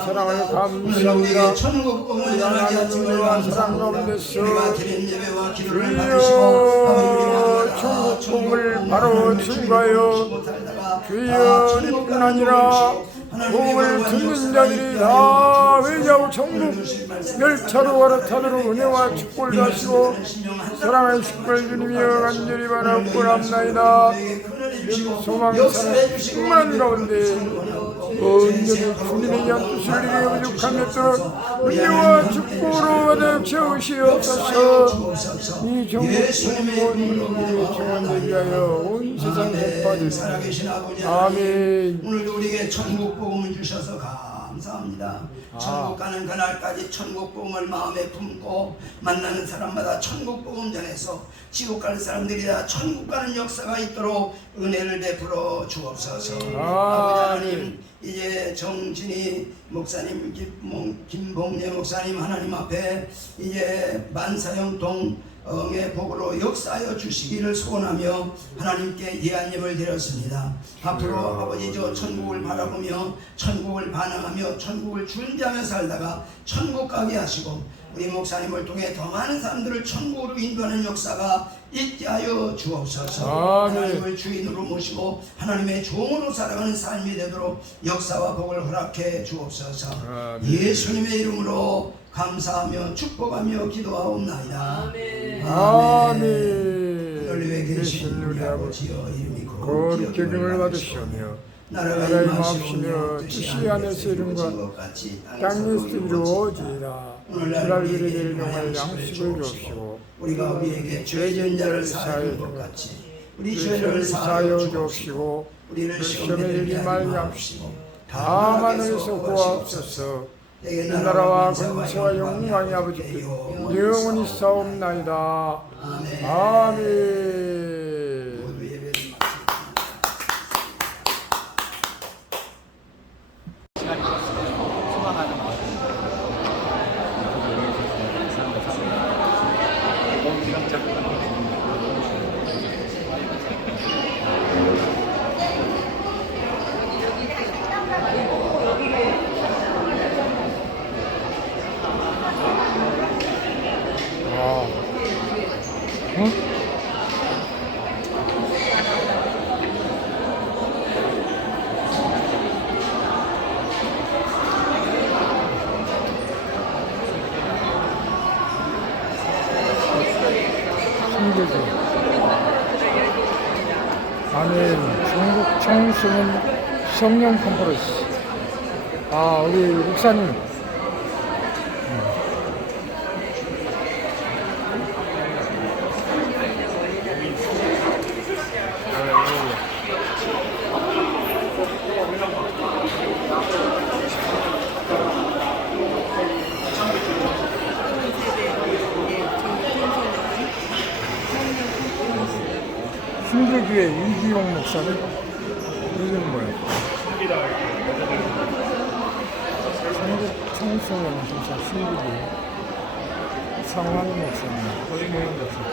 사랑을 감사합니다. 천국 복음을 전하게 증거를 사랑 가운데서 주여 천국 복음을 바로 증거하여 주여 이뿐 아니라 복음을 듣는 자들이 다 회개하고 천국 열차로 갈아타도록 은혜와 축복을 다시고 사랑의 축복을 주님이여 간절히 바라고 합나이다. 이런 소망사는 충만한 가운데 온전히 주님의 뜻을 이루어 부족함에 따라 은혜와 축복으로 받아 채우시옵소서. 이 전국 모든 정원을 위하여 온 세상 백파들 아멘. 오늘도 우리에게 천국 복음을 주셔서 감사합니다. 천국 가는 그날까지 천국 복음을 마음에 품고 만나는 사람마다 천국 복음 전해서 지옥 가는 사람들이 다 천국 가는 역사가 있도록 은혜를 베풀어 주옵소서. 아버지 하나님, 이제 정진희 목사님, 김봉래 목사님 하나님 앞에 이제 만사형통 의 복으로 역사하여 주시기를 소원하며 하나님께 예언임을 드렸습니다. 앞으로 아버지 저 천국을 바라보며 천국을 반응하며 천국을 준비하며 살다가 천국 가게 하시고 우리 목사님을 통해 더 많은 사람들을 천국으로 인도하는 역사가 있게 하여 주옵소서. 하나님을 주인으로 모시고 하나님의 종으로 살아가는 삶이 되도록 역사와 복을 허락해 주옵소서. 예수님의 이름으로 감사하며 축복하며 기도하옵나이다. 아멘. 아멘. 널리 계신 우리 아버지여 이름이 거룩히 여김을 받으시오며 나라가 임하옵시며 뜻이 하늘에서 이룬과 땅에서 이루어지이다. 오늘날 우리에게 일용할 양식을 주옵시고 우리가 우리에게 죄진 자를 사하여 준 것 같이 우리 죄를 사하여 주옵시고 우리를 시험에 들지 말게 하옵시고 다만 하늘에서 구하옵소서. 이 나라와 권세와 영광이 아버지께 영원히 싸움나이다. 아멘. 아멘. 중국 청소년 성령 컨퍼런스. 우리 목사님. 신대교회 이기용 목사님? 여기는 뭐야? 한국 청소년 목사 신대교회 성황 목사님, 허리모양 목사님.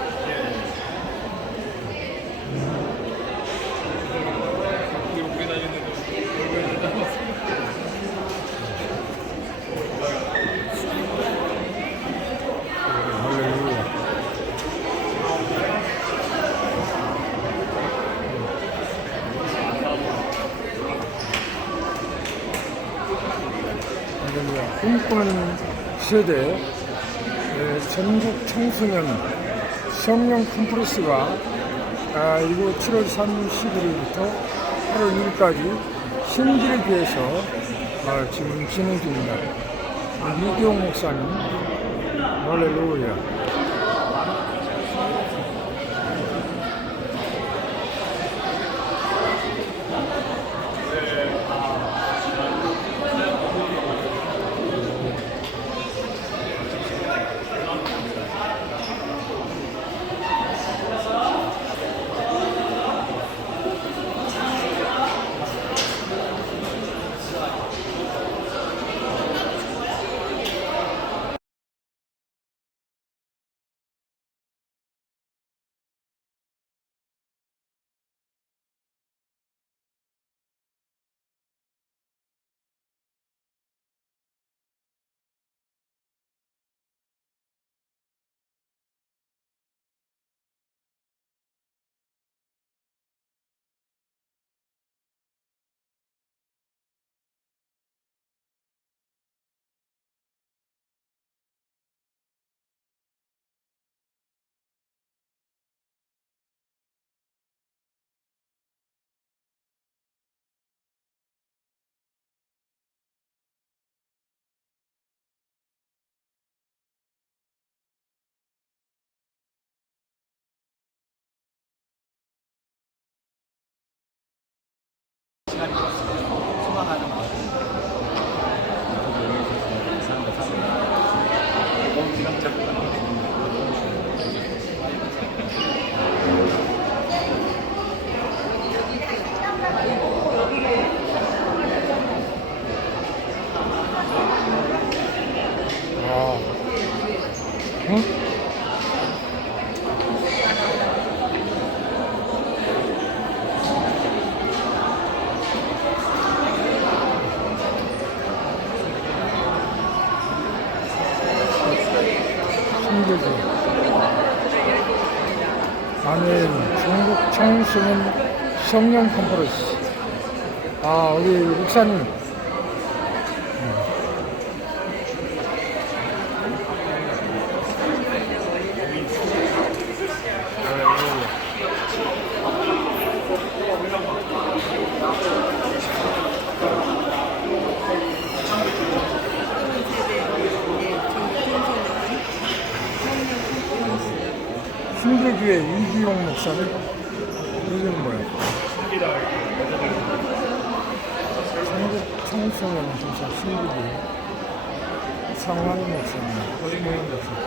꿈꾸는 세대 전국 청소년 성령 컨퍼런스가 이곳 7월 31일부터 8월 1일까지 신길교에서 지금 진행 중입니다. 이기용 목사님, 할렐루야. 아멘. 중국 청소년 성령 컨퍼런스. 우리 목사님. 신대교회 이기용 목사님. 이름 뭐야? 중국 청소년 교사 신대교회 상환 목사님. 허이모임 목사님.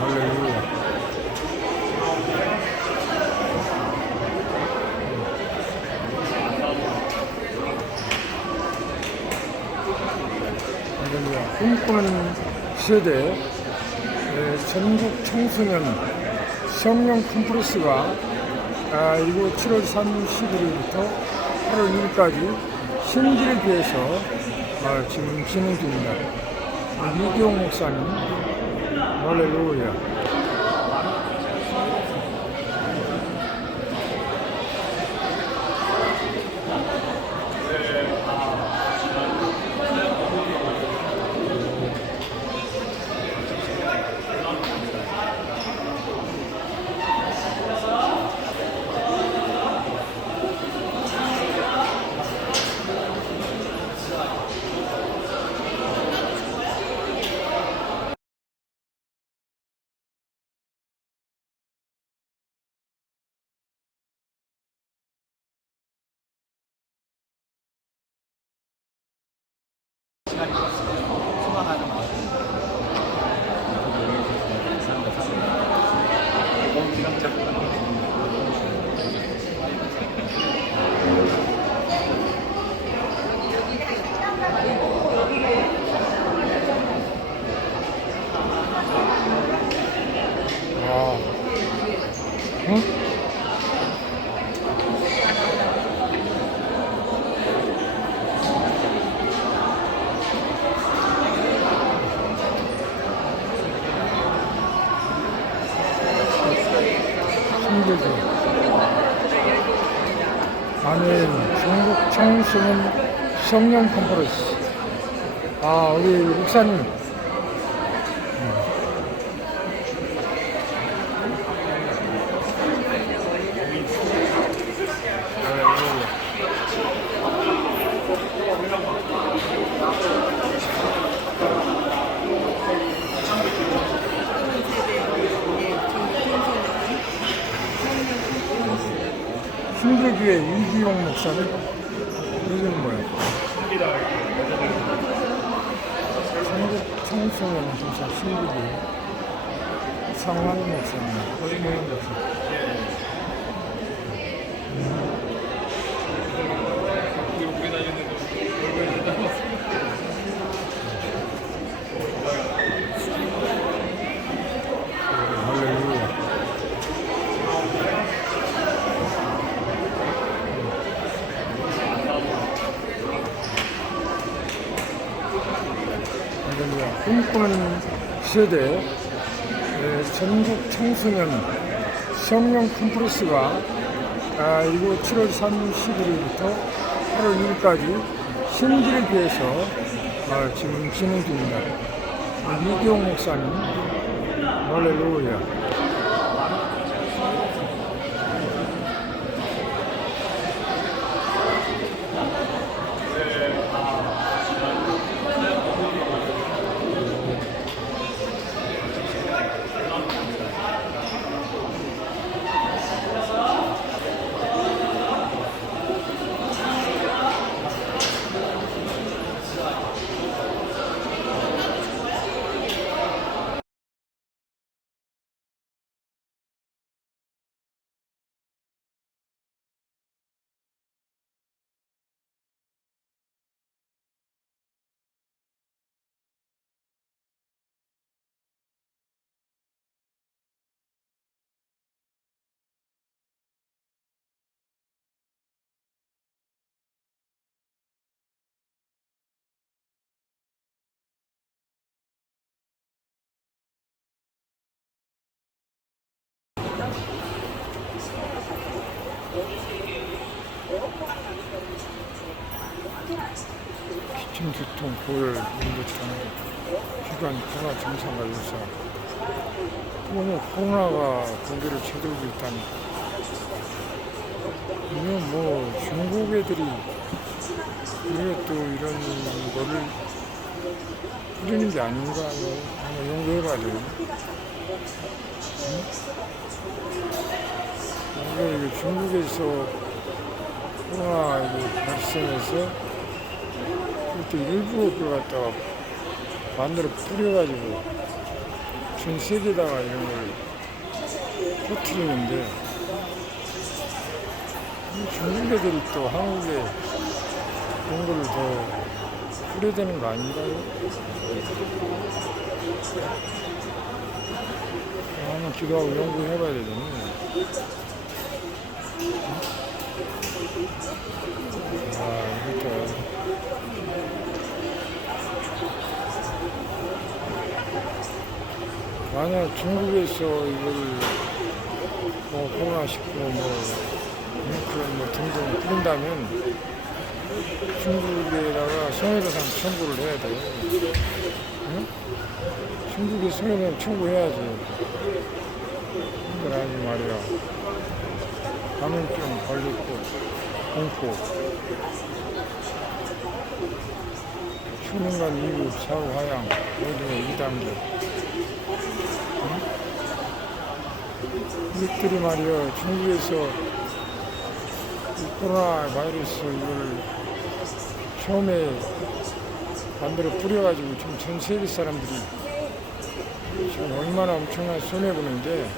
할렐루야. 할렐루야. 꿈꾸는 세대 전국 청소년 성령 컨퍼런스가 이곳 7월 31일부터 8월 2일까지 신기를 위해서 지금 진행 중입니다. 이기용 목사님. 할렐루야. 응? 신대교. 아멘. 중국 청소년 성령 컨퍼런스. 우리 목사님. 신대교회 이기용 목사님. 이름 뭐야? 중국 청소년 교사 신대교회 상환 목사님. 허이모임 목사님. 할렐루야. 할렐루야. 꿈꾸는 세대 전국 청소년 성령 컨퍼런스가 이곳 7월 31일부터 8월 2일까지 신기를 위해서 지금 진행 중입니다. 이기용 목사님. 할렐루야. 기침, 두통, 고열, 인두통, 기관, 코로나 증상과 유사. 오늘 코로나가 고개를 쳐들고 있다니. 이건 뭐 중국 애들이 왜 또 이런 거를 뿌리는 게 아닌가 한번 연구해봐야 돼요. 이게 중국에서 코로나 발생해서 또 일부러 그걸 갖다가 만들어 뿌려가지고 전 세계에다가 이런 걸 퍼뜨리는데 중국 애들이 또 한국에 그런 거를 더 뿌려야 되는 거 아닌가요? 한번 기도하고 연구해봐야 되겠네. 이것도 만약 중국에서 이거를 뭐 코로나19 오미크론 등등 뿌린다면 중국에다가 손해배상 청구를 해야 돼요. 응? 중국에 손해배상 청구해야지. 그걸 아니 말이야. 감염병 걸렸고, 공포, 휴능간 2급, 사후 하향, 모든 2단계. 이것들이 말이야, 중국에서 이 코로나 바이러스 이걸 처음에 만들어 뿌려가지고 지금 전 세계 사람들이 지금 얼마나 엄청난 손해보는데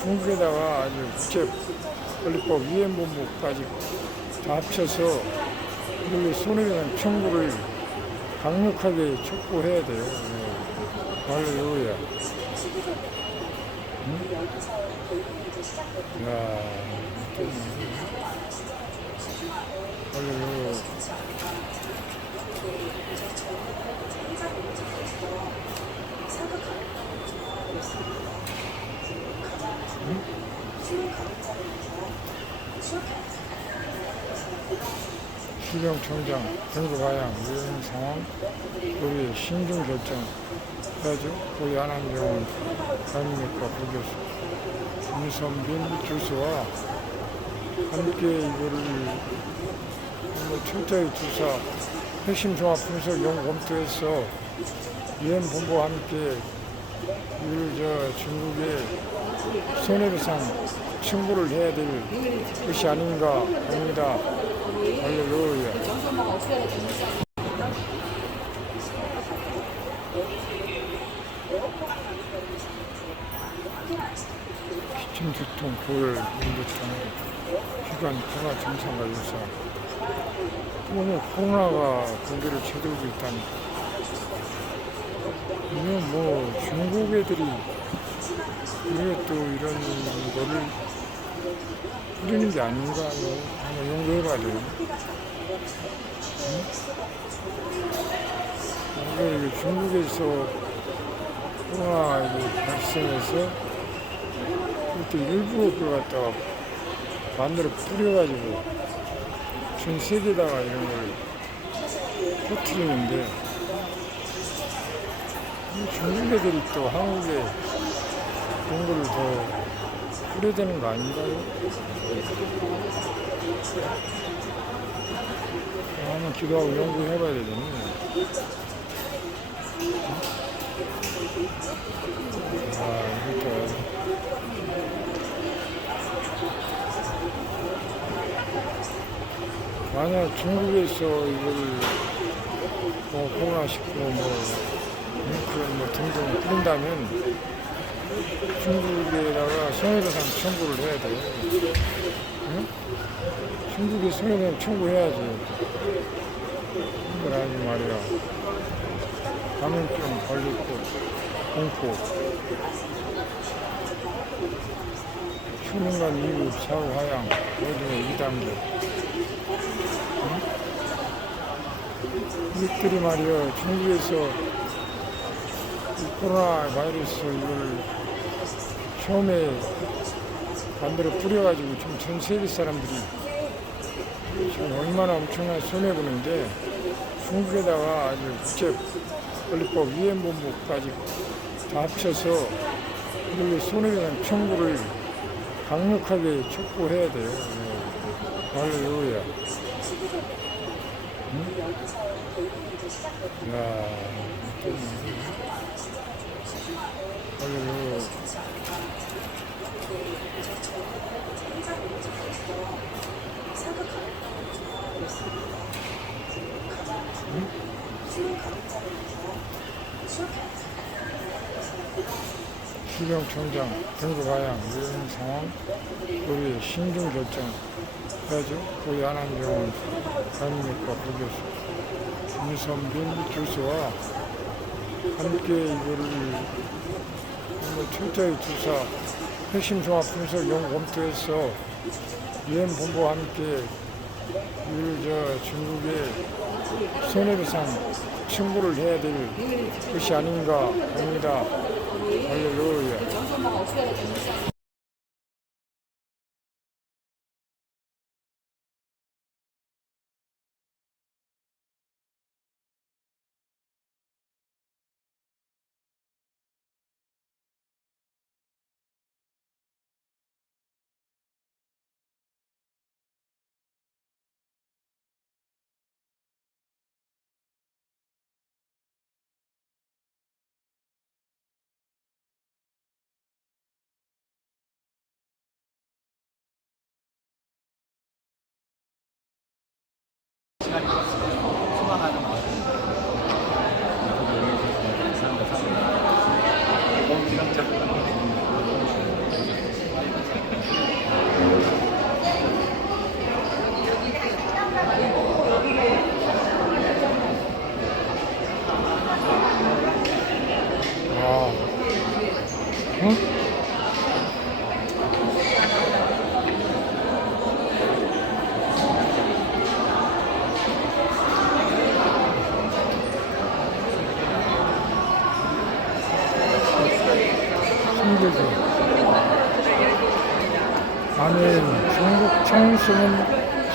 중국에다가 아주 국제권리법 위헌본부까지 다 합쳐서 이걸 손해배상 청구를 강력하게 촉구해야 돼요. 할렐루야. 응? 야, 할렐루야. 시정청장, 전국하향, 유행 상황, 우리 신중 결정 해야죠. 우리 안암병원 감염내과 부교수 윤선빈 교수와 함께 이거를 철저히 조사, 핵심 종합 분석 연구 검토해서 위헌본부와 함께 이걸 중국에 손해배상 청구를 해야 될 것이 아닌가 봅니다. 할렐루야. 기침, 두통, 고열, 인두통, 기관, 코로나 증상과 유사. 오늘 코로나가 고개를 쳐들고 있다니. 이건 뭐 중국 애들이 왜 또 이런 거를 뿌리는 게 아닌가 한번 연구해봐야 돼요. 이게 중국에서 코로나 발생해서 또 일부러 그걸 갖다가 만들어 뿌려가지고 전 세계에다가 이런 걸 퍼뜨리는데 중국 애들이 또 한국에 그런 거를 더 뿌려야 되는 거 아닌가요? 한번 기도하고 연구해봐야 되겠네. 이것도 만약 중국에서 이거를 뭐 코로나19 오미크론 등등 뿌린다면 중국에다가 손해배상 청구를 해야 돼요. 응? 중국에 손해배상 청구해야지. 그걸 아니 말이야. 감염병 걸렸고, 공포, 휴능간 2급, 사후 하향, 모든 2단계. 이것들이 말이야, 중국에서 이 코로나 바이러스 이걸 처음에 만들어 뿌려가지고 지금 전 세계 사람들이 지금 얼마나 엄청난 손해보는데 중국에다가 아주 국제권리법 위헌본부까지 다 합쳐서 그리고 손해배상 청구를 강력하게 촉구해야 돼요. 할렐루야. 응? 야, 할렐루야. 시정청장 정부가양 이런 상황 우리 신중 결정 해야죠. 거기 안한병원 감염과 부교수 김선빈 교수와 함께 이거를 한번 철저히 조사 핵심 종합 분석 연구 검토해서 유엔 본부와 함께 중국의 손해배상 청구를 해야 될 것이 아닌가 봅니다. 할렐루야. 응? 힘들죠. 아멘. 중국 청소년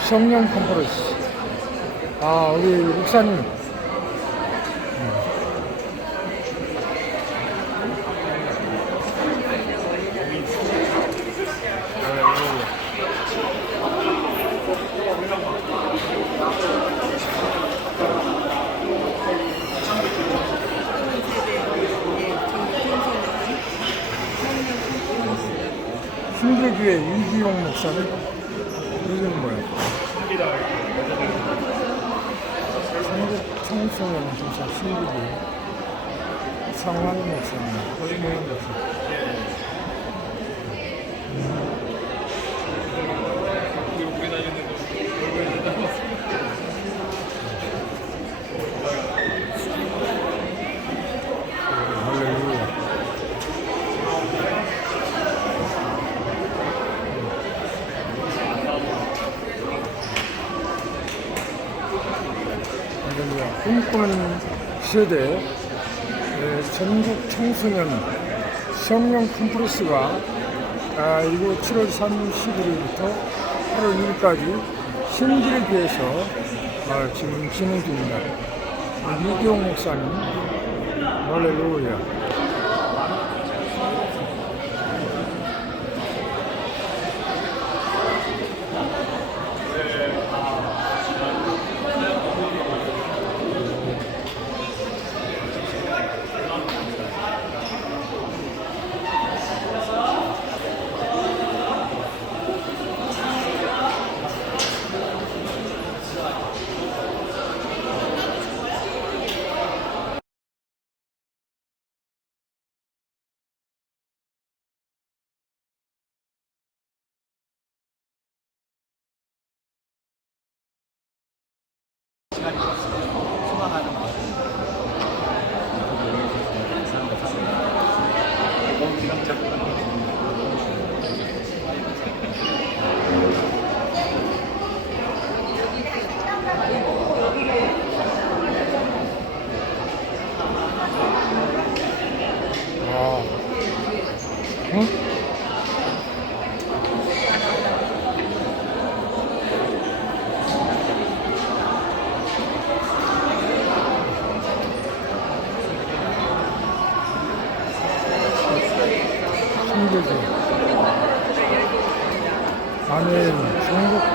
성령 컨퍼런스. 아, 우리 목사님. 신대교회 이기용 목사님? 이건 뭐야? 한국 청소년 조사 신대교회 상황 목사님, 허이모양 목사님. 꿈꾸는 세대 전국 청소년 성령 컨퍼런스가 이거 7월 31일부터 8월 1일까지 신길교에서 지금 진행 중입니다. 이기용 목사님, 할렐루야.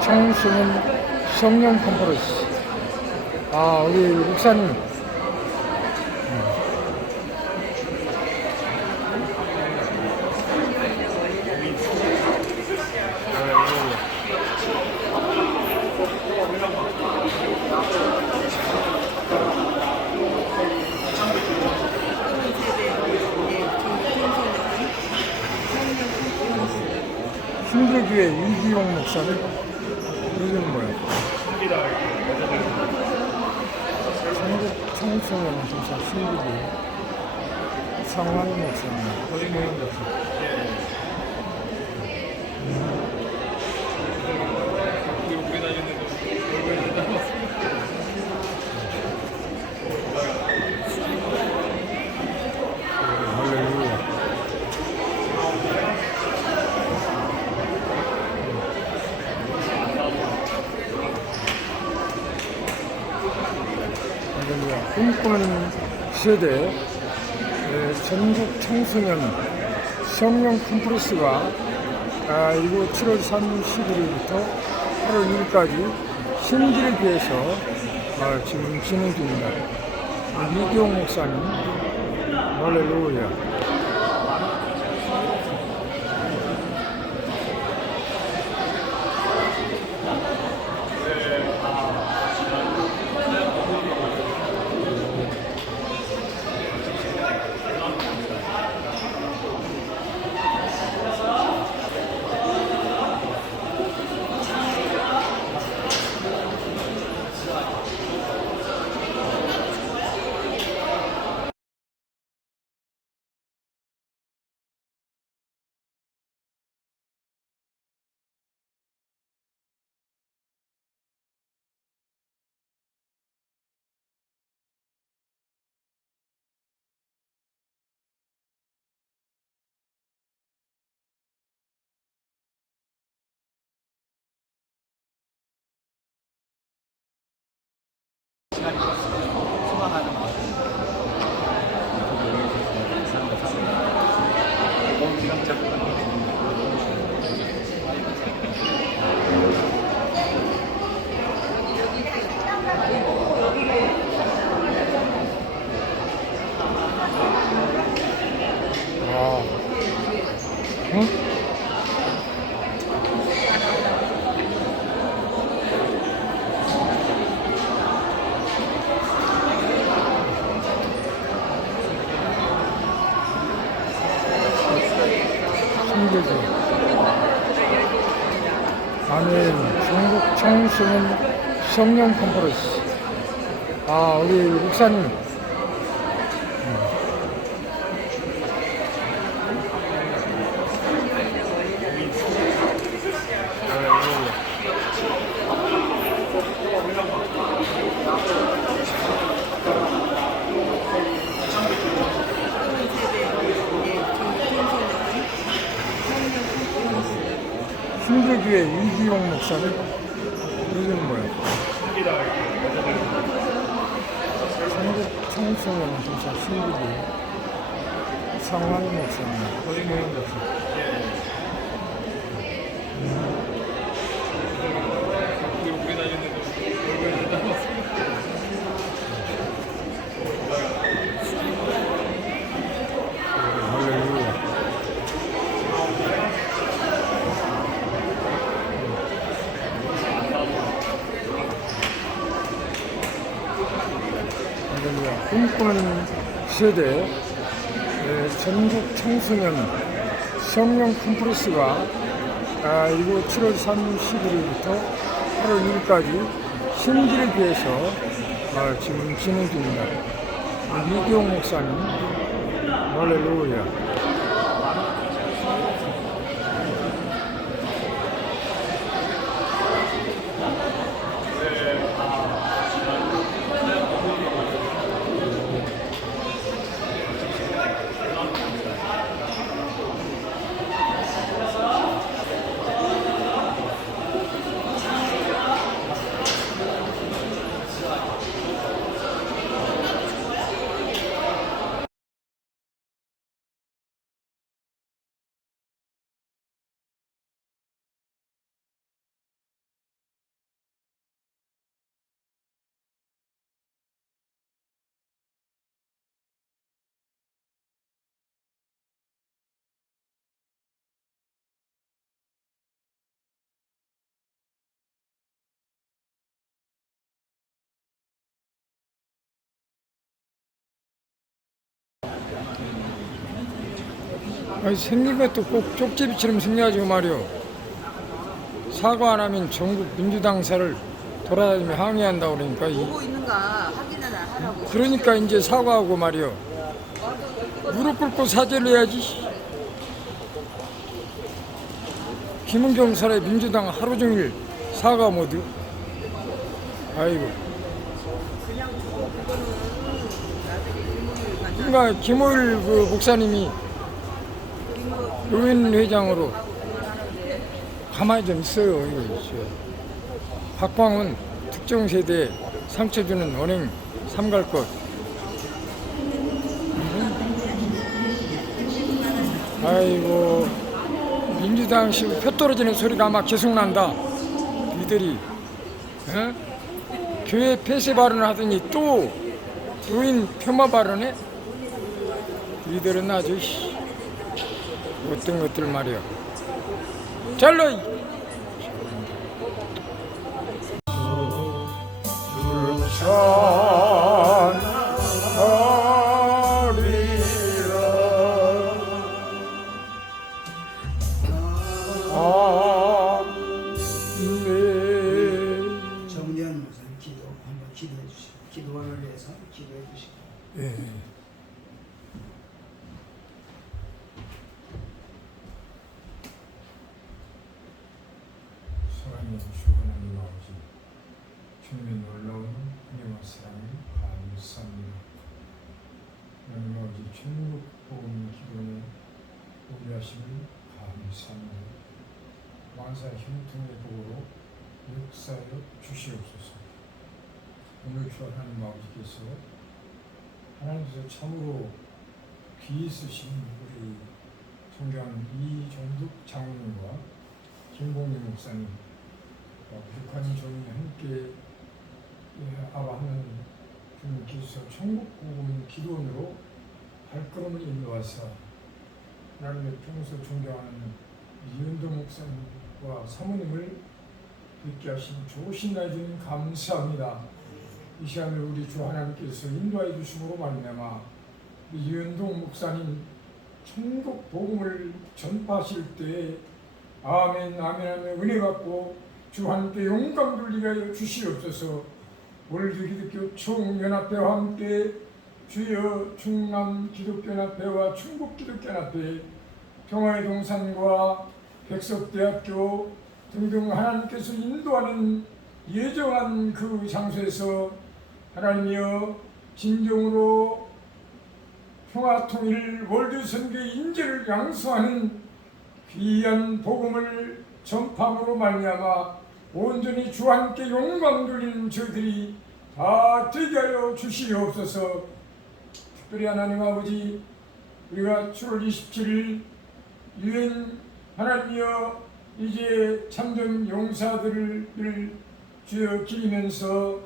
청소년 성령 컨퍼런스. 아, 우리 목사님. 신대교회 이기용 목사님. 이건 뭐야? 한국 청소년 행사 신대교회 성환 목사님. 거기는 목사님. 할렐루야. 할렐루야. 꿈꾸는 세대 전국 청소년 성령 컨퍼런스가 이곳 7월 30일부터 8월 2일까지 신기를 위해서 지금 진행 중입니다. 이기용 목사님. 할렐루야. 응? 신기하죠. 아멘. 중국 청소년 성령 컨퍼런스. 아, 우리 목사님. 신대교회 이기용 목사님. 이건 뭐야? 한국 청소년 행사 신대교회 성환 목사님. 거기는 목사님. 할렐루야. 할렐루야. 꿈꾸는 세대 전국 청소년 성령 컨퍼런스가 이곳 7월 30일부터 8월 2일까지 신기를 위해서 지금 진행 중입니다. 이기용 목사님. 할렐루야. 아니, 생긴 것도 꼭 쪽제비처럼 생겨야지 말이오. 사과 안 하면 전국 민주당사를 돌아다니며 항의한다고 그러니까 보고 있는가 확인을 하라고. 그러니까 이제 사과하고 말이오. 무릎 꿇고 사죄를 해야지. 김은경 사람의 민주당 하루 종일 사과 모드. 아이고. 그냥 줘. 그거는 나중에 질문을 받는 그러니까 김호일 그 목사님이 의원회장으로 가만히 좀 있어요. 이거 있어요. 박광훈 특정 세대에 상처 주는 언행 삼갈 것. 아이고, 민주당 씨 표 떨어지는 소리가 아마 계속 난다. 이들이 교회 폐쇄 발언을 하더니 또 노인 폄하 발언해? 이들은 아주 어떤 것들 말이야. 잘라. 정리한 목사님 기도 한번 기도해 주시고 기도원을 위해서 기도해 주시고. 예. 사랑의 주 하나님 아버지, 주님의 놀라운 은혜와 사랑을 감사합니다. 하나님 아버지, 천국 복음 기도에 우리하심을 감사합니다. 만사 형통의 복으로 역사하여 주시옵소서. 오늘 주 하나님 아버지께서 하나님께서 참으로 귀 있으신 우리 존경하는 이종득 장로님과 김봉민 목사님, 북한 종이 함께 하는 주님께서 천국복음 기도원으로 발걸음을 인도하사 하나님의 평소 존경하는 이은동 목사님과 사모님을 뵙게 하신 좋으신 날 주님 감사합니다. 이 시간을 우리 주 하나님께서 인도해 주심으로 말미암아 이은동 목사님 천국 복음을 전파하실 때 아멘 아멘 하며 은혜 받고 주 하나님께 영광 돌리게 하여 주시옵소서. 월드 기독교 총연합회와 함께 주여 충남 기독교연합회와 충북 기독교연합회 평화의 동산과 백석대학교 등등 하나님께서 인도하는 예정한 그 장소에서 하나님이여 진정으로 평화통일 월드선교의 인재를 양수하는 귀한 복음을 전파함으로 말미암아 온전히 주와 함께 영광 돌리는 저희들이 다 되게 하여 주시옵소서. 특별히 하나님 아버지, 우리가 7월 27일 유엔 하나님이여 이제 참전 용사들을 주여 기리면서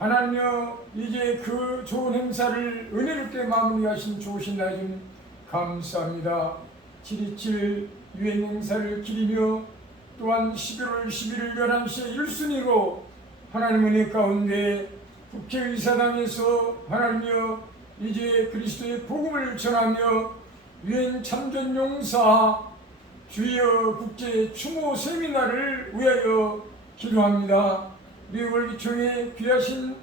하나님이여 이제 그 좋은 행사를 은혜롭게 마무리하신 좋으신 날씀 감사합니다. 7.27 유엔 행사를 기리며 또한 11월 11일 11시에 1순위로 하나님 은혜 가운데 국회의사당에서 하나님이여 이제 그리스도의 복음을 전하며 유엔 참전용사 주여 국제 추모 세미나를 위하여 기도합니다. 우리 월기총회 귀하신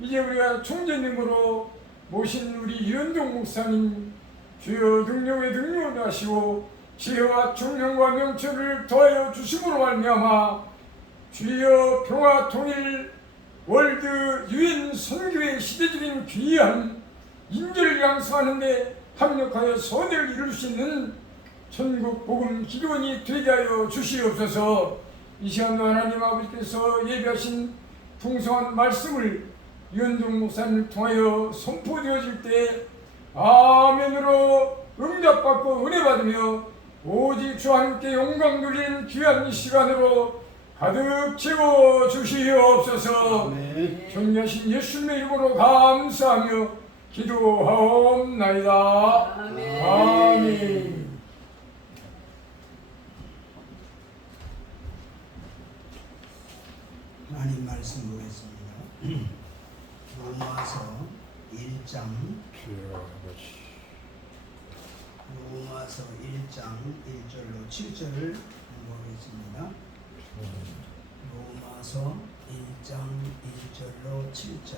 이제 우리가 총재님으로 모신 우리 이은동 목사님 주여 능력에 능력을 하시고 지혜와 총명과 명철을 더하여 주심으로 말미암아 주여 평화 통일 월드 유엔 선교의 시대적인 귀한 인재를 양성하는 데 합력하여 선을 이룰 수 있는 천국 복음 기도원이 되게 하여 주시옵소서. 이 시간도 하나님 아버지께서 예비하신 풍성한 말씀을 이은동 목사님을 통하여 선포되어질 때 아멘으로 응답받고 은혜 받으며 오직 주와 함께 영광 돌리는 귀한 이 시간으로 가득 채워 주시옵소서. 존귀하신 예수님의 이름으로 감사하며 기도하옵나이다. 아멘. 아멘. 하나님 말씀 보겠습니다. 로마서 1장 주여 아버지, 로마서 1장 1절로 7절을 공부하겠습니다. 로마서 1장 1절로 7절.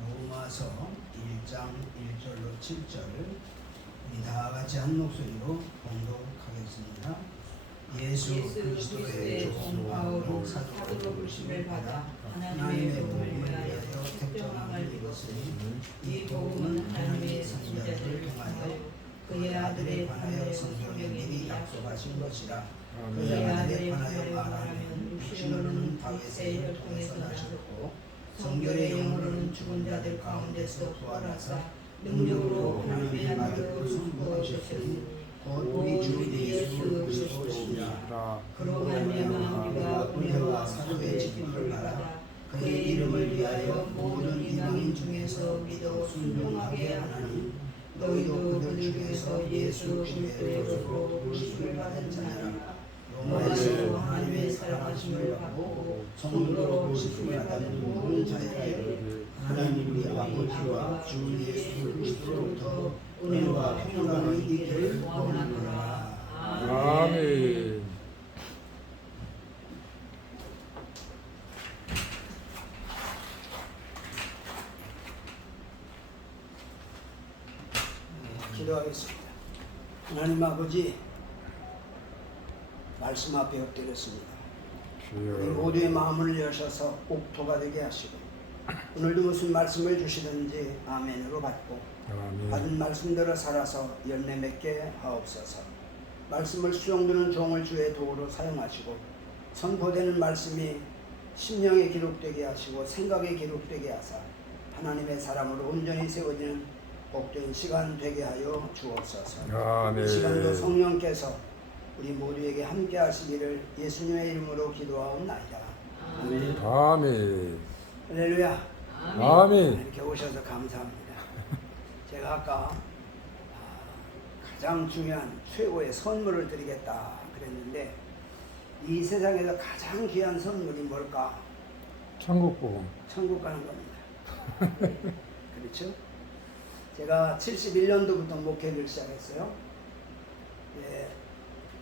로마서 1장 1절로 7절. 우리 다 같이 한 목소리로 봉독하겠습니다. 예수 그리스도의 종 바울은 사도로 부르심을 받아 하나님의 복음을 위하여 택정함을 입었으니 이 복음은 하나님의 선지자들을 통하여 그의 아들에 관하여 성경에 미리 약속하신 것이라. 그의 아들에 관하여 말하면 육신으로는 다윗의 통해서 나셨고 성결의 영으로는 죽은 자들 가운데서 부활하사 능력으로 하나님의 아들로 선포하셨으니 곧 우리 주 예수 그리스도시니라. 그로 말미암아 우리가 은혜와 사도의 직분을 받아 그의 이름을 위하여 모든 이방인 중에서 믿어 순종하게 하나니 너희도 그들 중에서 예수 그리스도의 것으로 부르심을 받은 자라. 로마에서 하나님의 사랑하심을 받고 성도로 부르심을 받은 모든 자에게 하나님 우리 아버지와 주 예수 그리스도로부터 은혜와 평강이 있기를 원하노라. 아멘. 기도하겠습니다. 하나님 아버지, 말씀 앞에 엎드렸습니다. 우리 모두의 마음을 여셔서 옥토가 되게 하시고 오늘도 무슨 말씀을 주시든지 아멘으로 받고 받은 말씀대로 살아서 열매 맺게 하옵소서. 말씀을 수용되는 종을 주의 도구로 사용하시고 선포되는 말씀이 심령에 기록되게 하시고 생각에 기록되게 하사 하나님의 사람으로 온전히 세워지는 복된 시간 되게 하여 주옵소서. 이 시간도 성령께서 우리 모두에게 함께 하시기를 예수님의 이름으로 기도하옵나이다. 아멘. 아멘. 할렐루야. 아멘. 이렇게 오셔서 감사합니다. 제가 아까 가장 중요한 최고의 선물을 드리겠다 그랬는데 이 세상에서 가장 귀한 선물이 뭘까? 천국 복음. 천국 가는 겁니다. 그렇죠? 제가 71년도부터 목회를 시작했어요.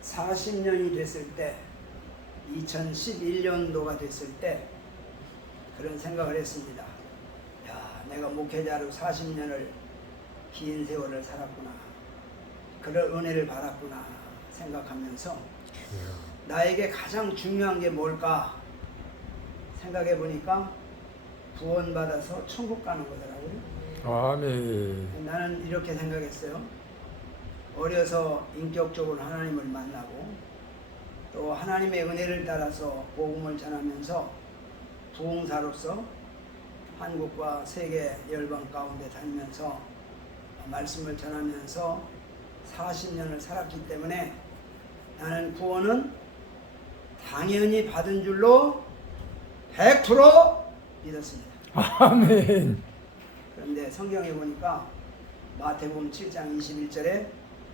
40년이 됐을 때 2011년도가 됐을 때 그런 생각을 했습니다. 야, 내가 목회자로 40년을 긴 세월을 살았구나. 그럴 은혜를 받았구나 생각하면서 나에게 가장 중요한 게 뭘까 생각해 보니까 구원받아서 천국 가는 거더라고요. 아멘. 나는 이렇게 생각했어요. 어려서 인격적으로 하나님을 만나고 또 하나님의 은혜를 따라서 복음을 전하면서 부흥사로서 한국과 세계 열방 가운데 다니면서 말씀을 전하면서 40년을 살았기 때문에 나는 구원은 당연히 받은 줄로 100% 믿었습니다. 아멘. 그런데 성경에 보니까 마태복음 7장 21절에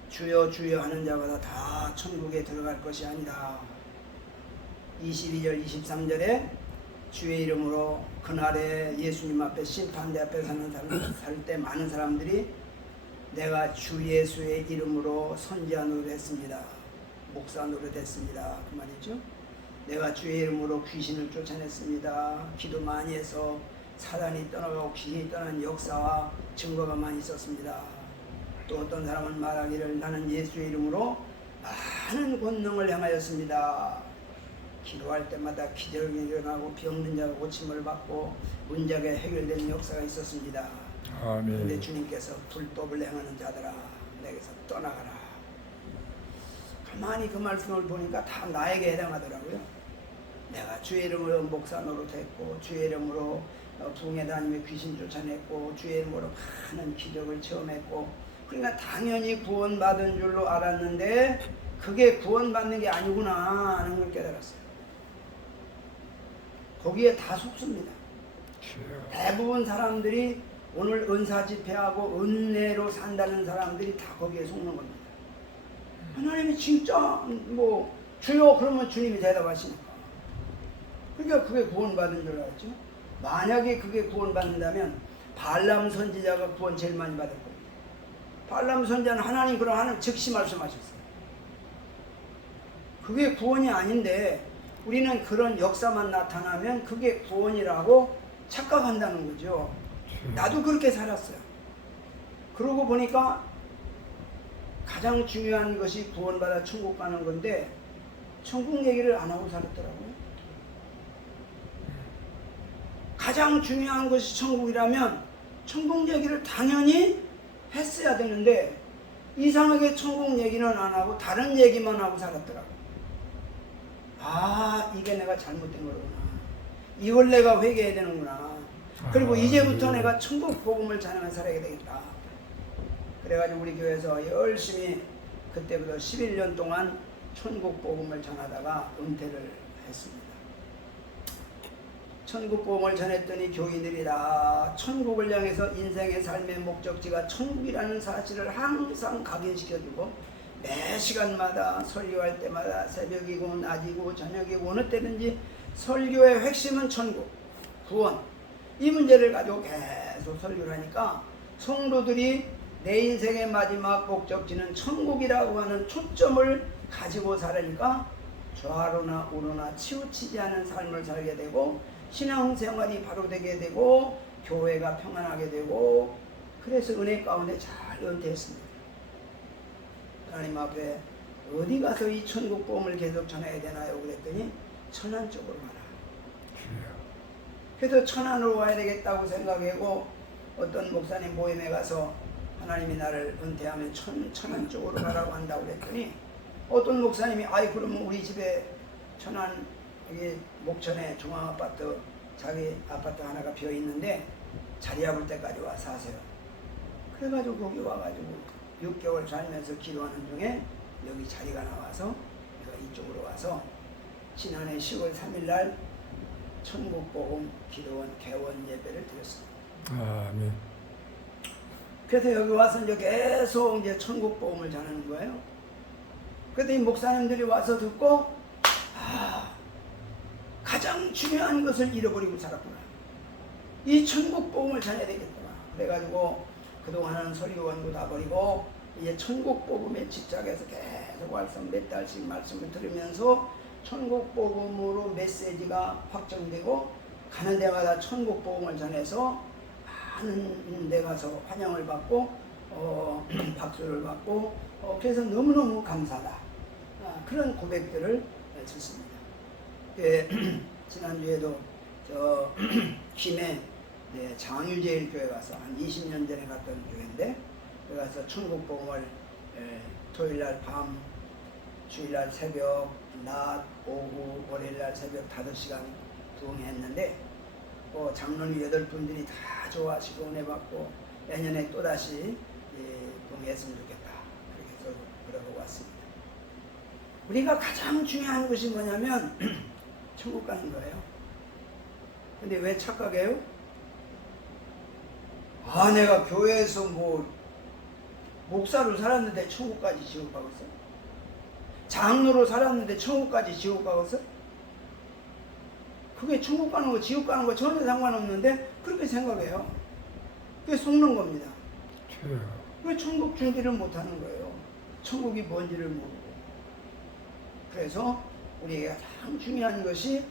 주여 주여 하는 자마다 다 천국에 들어갈 것이 아니라 22절 23절에 주의 이름으로 그날에 예수님 앞에 심판대 앞에 살 때 많은 사람들이 내가 주 예수의 이름으로 선지자 노릇했습니다. 목사 노릇했습니다. 그 말이죠. 내가 주의 이름으로 귀신을 쫓아냈습니다. 기도 많이 해서 사단이 떠나가고 귀신이 떠나는 역사와 증거가 많이 있었습니다. 또 어떤 사람은 말하기를 나는 예수의 이름으로 많은 권능을 행하였습니다. 기도할 때마다 기적이 일어나고 병든 자가 고침을 받고 문제가 해결되는 역사가 있었습니다. 그런데 아멘. 주님께서 불법을 행하는 자들아 내게서 떠나가라. 가만히 그 말씀을 보니까 다 나에게 해당하더라고요. 내가 주의 이름으로 목사 노릇했고 주의 이름으로 부흥회 다니며 귀신 쫓아냈고 주의 이름으로 많은 기적을 체험했고 그러니까 당연히 구원받은 줄로 알았는데 그게 구원받는 게 아니구나 하는 걸 깨달았어요. 거기에 다 속습니다. 대부분 사람들이 오늘 은사 집회하고 은혜로 산다는 사람들이 다 거기에 속는 겁니다. 하나님이 진짜 뭐 주여 그러면 주님이 대답하시니까. 그러니까 그게 구원받은 줄 알았죠. 만약에 그게 구원받는다면 발람 선지자가 구원 제일 많이 받을 겁니다. 발람 선지자는 하나님 그런 하나님 즉시 말씀하셨어요. 그게 구원이 아닌데 우리는 그런 역사만 나타나면 그게 구원이라고 착각한다는 거죠. 나도 그렇게 살았어요. 그러고 보니까 가장 중요한 것이 구원받아 천국 가는 건데 천국 얘기를 안 하고 살았더라고요. 가장 중요한 것이 천국이라면 천국 얘기를 당연히 했어야 되는데 이상하게 천국 얘기는 안 하고 다른 얘기만 하고 살았더라고요. 아, 이게 내가 잘못된 거구나. 이걸 내가 회개해야 되는구나. 그리고 이제부터 내가 천국 복음을 전하며 살아야 되겠다. 그래가지고 우리 교회에서 열심히 그때부터 11년 동안 천국 복음을 전하다가 은퇴를 했습니다. 천국 복음을 전했더니 교인들이 다 천국을 향해서 인생의 삶의 목적지가 천국이라는 사실을 항상 각인시켜주고 매 시간마다 설교할 때마다 새벽이고 낮이고 저녁이고 어느 때든지 설교의 핵심은 천국, 구원 이 문제를 가지고 계속 설교를 하니까 성도들이 내 인생의 마지막 목적지는 천국이라고 하는 초점을 가지고 살으니까 좌로나 우로나 치우치지 않은 삶을 살게 되고 신앙생활이 바로 되게 되고 교회가 평안하게 되고 그래서 은혜 가운데 잘 은퇴했습니다. 하나님 앞에 어디 가서 이 천국 복음을 계속 전해야 되나요? 그랬더니 천안 쪽으로 가라. 그래서 천안으로 와야 되겠다고 생각하고 어떤 목사님 모임에 가서 하나님이 나를 은퇴하면 천안 쪽으로 가라고 한다고 그랬더니 어떤 목사님이 아이 그러면 우리 집에 천안 여기 목천에 중앙아파트 자기 아파트 하나가 비어 있는데 자리 잡을 때까지 와 사세요. 그래가지고 거기 와가지고 6개월 살면서 기도하는 중에 여기 자리가 나와서 내가 이쪽으로 와서 지난해 10월 3일날 천국복음 기도원 개원 예배를 드렸습니다. 아멘. 그래서 여기 와서 이제 계속 이제 천국복음을 전하는 거예요. 그랬더니 목사님들이 와서 듣고 가장 중요한 것을 잃어버리고 살았구나. 이 천국복음을 전해야 되겠구나. 그래가지고 그동안은 설교원고 다 버리고 이제 천국복음에 집착해서 계속 와서 몇 달씩 말씀을 들으면서 천국복음으로 메시지가 확정되고 가는 데마다 천국복음을 전해서 많은 데 가서 환영을 받고 박수를 받고 그래서 너무너무 감사하다. 그런 고백들을 듣습니다. 지난주에도 저 김해 장유제일교회 가서 한 20년 전에 갔던 교회인데 거기 가서 천국복음을 토요일날 밤, 주일날 새벽, 낮, 오후, 월요일날 새벽 5시간 부흥했는데 장로님 8분들이 다 좋아하시고 은혜 받고 내년에 또다시 부흥했으면 좋겠다. 그렇게 해서 그러고 왔습니다. 우리가 가장 중요한 것이 뭐냐면 천국 가는 거예요. 근데 왜 착각해요? 내가 교회에서 목사로 살았는데 천국까지 지옥 가겠어? 장로로 살았는데 천국까지 지옥 가겠어? 그게 천국 가는 거 지옥 가는 거 전혀 상관없는데 그렇게 생각해요. 그게 속는 겁니다. 왜 천국 준비를 못하는 거예요? 천국이 뭔지를 모르고. 그래서 우리에게 가장 중요한 것이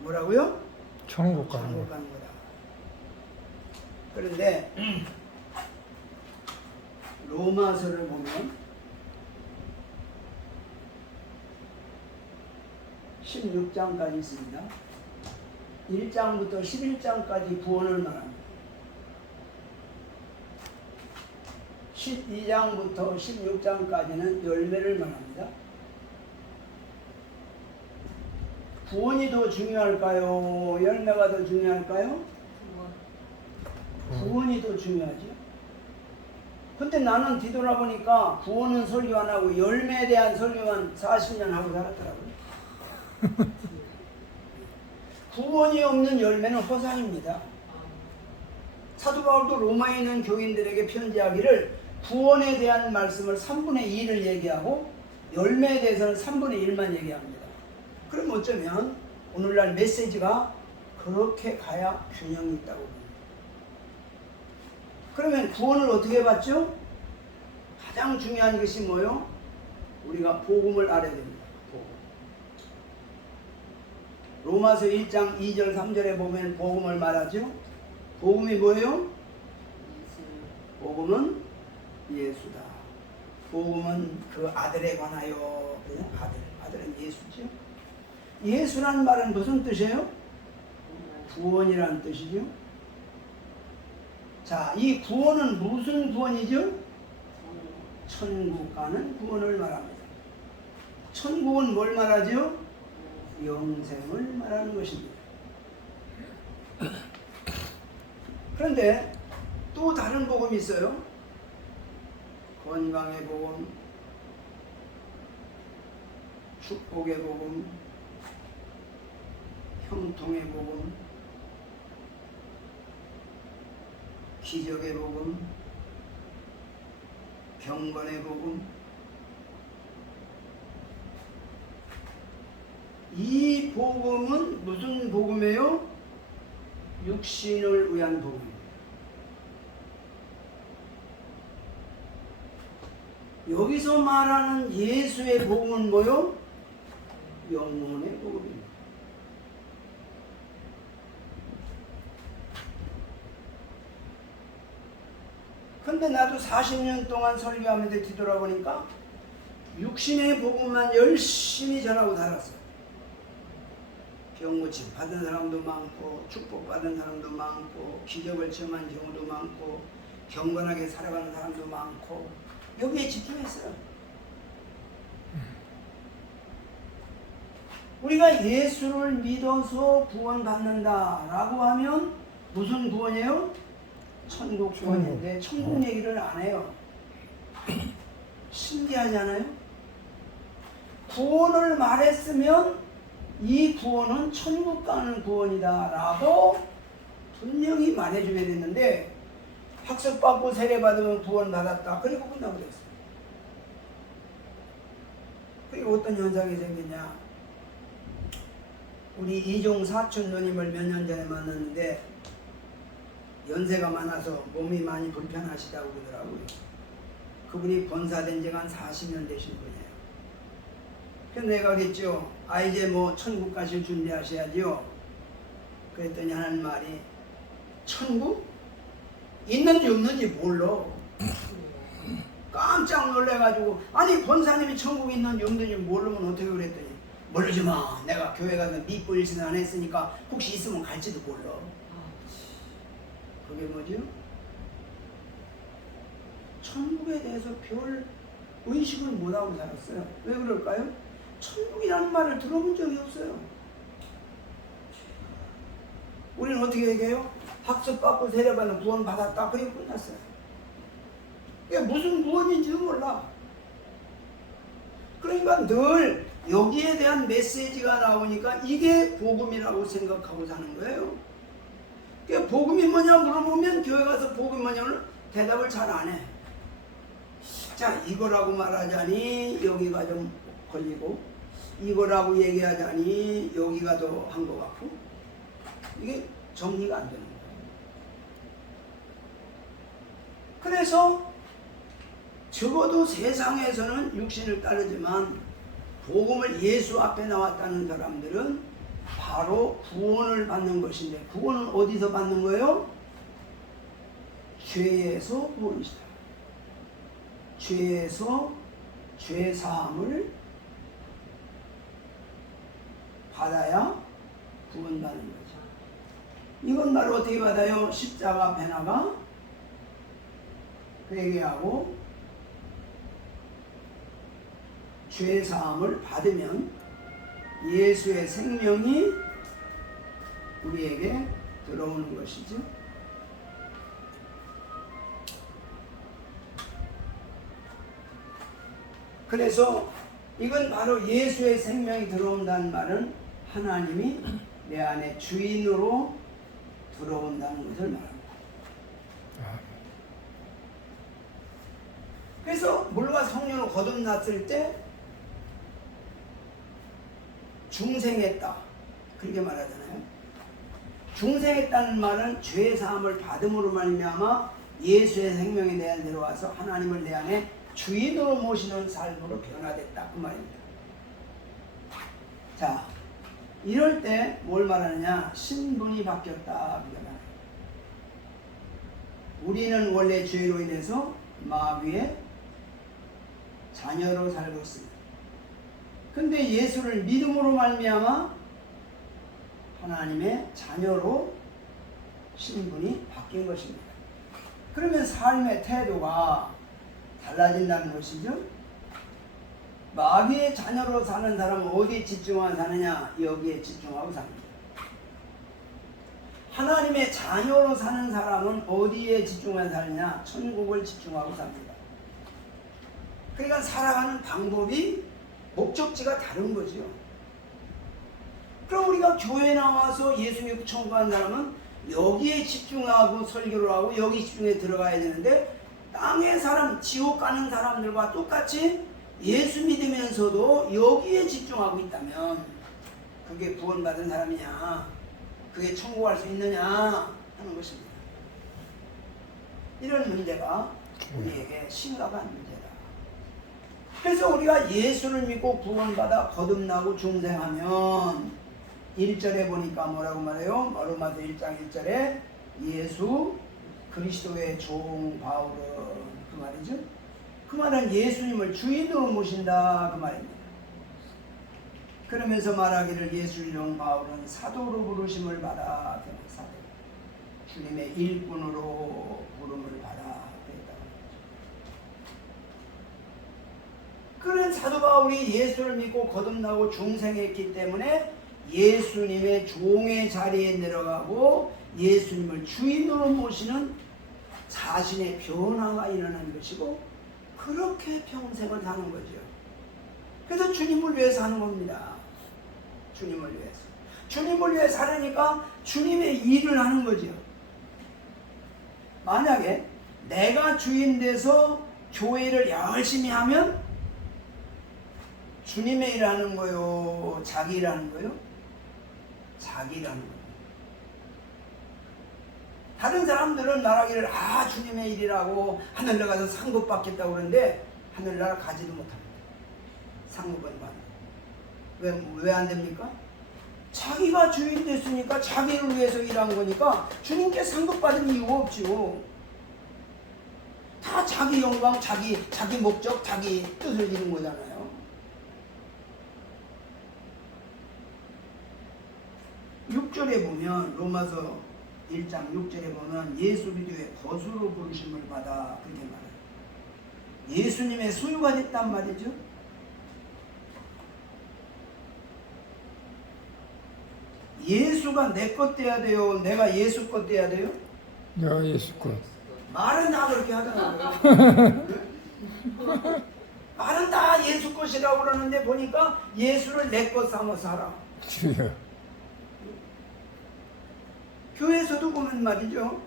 뭐라고요? 천국 가는 천국 거. 가는 거다. 그런데 로마서를 보면 16장까지 있습니다. 1장부터 11장까지 구원을 말합니다. 12장부터 16장까지는 열매를 말합니다. 구원이 더 중요할까요? 열매가 더 중요할까요? 구원이 더 중요하죠. 근데 나는 뒤돌아보니까 구원은 설교 안 하고 열매에 대한 설교만 40년 하고 살았더라고요. 구원이 없는 열매는 허상입니다. 사도 바울도 로마에 있는 교인들에게 편지하기를 구원에 대한 말씀을 3분의 2를 얘기하고 열매에 대해서는 3분의 1만 얘기합니다. 그럼 어쩌면 오늘날 메시지가 그렇게 가야 균형이 있다고 봅니다. 그러면 구원을 어떻게 받죠? 가장 중요한 것이 뭐요? 우리가 복음을 알아야 됩니다. 복음. 로마서 1장 2절 3절에 보면 복음을 말하죠. 복음이 뭐예요? 복음은 예수다. 복음은 그 아들에 관하여. 아들은 예수죠. 예수란 말은 무슨 뜻이에요? 구원이라는 뜻이죠. 자, 이 구원은 무슨 구원이죠? 천국 가는 구원을 말합니다. 천국은 뭘 말하죠? 영생을 말하는 것입니다. 그런데 또 다른 복음이 있어요. 건강의 복음, 축복의 복음, 형통의 복음, 기적의 복음, 경건의 복음. 이 복음은 무슨 복음이에요? 육신을 위한 복음입니다. 여기서 말하는 예수의 복음은 뭐요? 영혼의 복음입니다. 근데 나도 40년 동안 설교하면서 뒤돌아보니까 육신의 복음만 열심히 전하고 살았어요. 병고침 받은 사람도 많고, 축복 받은 사람도 많고, 기적을 체험한 경우도 많고, 경건하게 살아가는 사람도 많고, 여기에 집중했어요. 우리가 예수를 믿어서 구원받는다라고 하면 무슨 구원이에요? 천국 구원인데 천국 얘기를 안 해요. 신기하잖아요. 구원을 말했으면 이 구원은 천국 가는 구원이다라고 분명히 말해줘야 됐는데, 학습받고 세례받으면 구원받았다, 그리고 끝나고 그랬어요. 그리고 어떤 현상이 생겼냐? 우리 이종 사촌 누님을 몇 년 전에 만났는데 연세가 많아서 몸이 많이 불편하시다고 그러더라고요. 그분이 본사된 지가 한 40년 되신 분이에요. 그래서 내가 그랬죠. 이제 뭐 천국 가실 준비하셔야죠. 그랬더니 하는 말이, 천국? 있는지 없는지 몰라. 깜짝 놀래가지고, 아니 권사님이 천국에 있는지 없는지 모르면 어떻게, 그랬더니, 모르지 마. 내가 교회 가서 믿고 일신 안 했으니까 혹시 있으면 갈지도 몰라. 그게 뭐죠? 천국에 대해서 별 의식을 못하고 살았어요. 왜 그럴까요? 천국이라는 말을 들어본 적이 없어요. 우리는 어떻게 얘기해요? 학습받고 세례받는 구원 받았다, 그리고 끝났어요. 이게 무슨 구원인지도 몰라. 그러니까 늘 여기에 대한 메시지가 나오니까 이게 복음이라고 생각하고 사는 거예요. 복음이 뭐냐 물어보면 교회 가서 복음이 뭐냐면 대답을 잘 안 해. 자, 이거라고 말하자니 여기가 좀 걸리고, 이거라고 얘기하자니 여기가 더 한 것 같고, 이게 정리가 안 되는 거예요. 그래서 적어도 세상에서는 육신을 따르지만 복음을 예수 앞에 나왔다는 사람들은 바로 구원을 받는 것인데, 구원은 어디서 받는 거예요? 죄에서 구원이시다. 죄에서 죄 사함을 받아야 구원받는 거죠. 이건 바로 어떻게 받아요? 십자가 앞에 나가 회개하고 죄 사함을 받으면 예수의 생명이 우리에게 들어오는 것이죠. 그래서 이건 바로 예수의 생명이 들어온다는 말은 하나님이 내 안에 주인으로 들어온다는 것을 말합니다. 그래서 물과 성령을 거듭났을 때 중생했다, 그렇게 말하잖아요. 중생했다는 말은 죄 사함을 받음으로 말미암아 예수의 생명이 내 안에 들어와서 하나님을 내 안에 주인으로 모시는 삶으로 변화됐다 그 말입니다. 자, 이럴 때 뭘 말하느냐? 신분이 바뀌었다 그게 말이에요. 우리는 원래 죄로 인해서 마귀의 자녀로 살고 있습니다. 근데 예수를 믿음으로 말미암아 하나님의 자녀로 신분이 바뀐 것입니다. 그러면 삶의 태도가 달라진다는 것이죠. 마귀의 자녀로 사는 사람은 어디에 집중하고 사느냐? 여기에 집중하고 삽니다. 하나님의 자녀로 사는 사람은 어디에 집중하고 사느냐? 천국을 집중하고 삽니다. 그러니까 살아가는 방법이 목적지가 다른 거죠. 그럼 우리가 교회 나와서 예수 믿고 천국 가는 사람은 여기에 집중하고 설교를 하고 여기 집중해 들어가야 되는데, 땅의 사람, 지옥 가는 사람들과 똑같이 예수 믿으면서도 여기에 집중하고 있다면 그게 구원받은 사람이냐, 그게 천국 갈 수 있느냐 하는 것입니다. 이런 문제가 우리에게 심각한 문제다. 그래서 우리가 예수를 믿고 구원받아 거듭나고 중생하면 1절에 보니까 뭐라고 말해요? 로마서 1장 1절에 예수 그리스도의 종 바울은 그 말이죠. 그 말은 예수님을 주인으로 모신다 그 말입니다. 그러면서 말하기를 예수의 종 바울은 사도로 부르심을 받아 사도, 주님의 일꾼으로 부름을 받아 그랬다. 그런 사도 바울이 예수를 믿고 거듭나고 중생했기 때문에 예수님의 종의 자리에 내려가고 예수님을 주인으로 모시는 자신의 변화가 일어나는 것이고, 그렇게 평생을 사는 거죠. 그래서 주님을 위해서 사는 겁니다. 주님을 위해서. 주님을 위해 살으니까 주님의 일을 하는 거죠. 만약에 내가 주인 돼서 교회를 열심히 하면 주님의 일을 하는 거요? 자기 일을 하는 거요? 자기 일을 하는 거예요. 다른 사람들은 말하기를 주님의 일이라고 하늘나라 가서 상급 받겠다고 그러는데 하늘나라 가지도 못합니다. 상급은 받는. 왜 안 됩니까? 자기가 주인 됐으니까 자기를 위해서 일한 거니까 주님께 상급 받을 이유가 없죠. 다 자기 영광, 자기 목적, 자기 뜻을 이룬 거잖아요. 6절에 보면, 로마서 1장 6절에 보면 예수 그리스도의 거수로 부르심을 받아 그렇게 말해요. 예수님의 소유가 됐단 말이죠. 예수가 내 것 돼야 돼요? 내가 예수 것 돼야 돼요? 내가 예수 것. 말은 다 그렇게 하더라고요. 말은 다 예수 것이라고 그러는데 보니까 예수를 내 것 삼아서 하라. 주여. 교회에서도 보면 말이죠.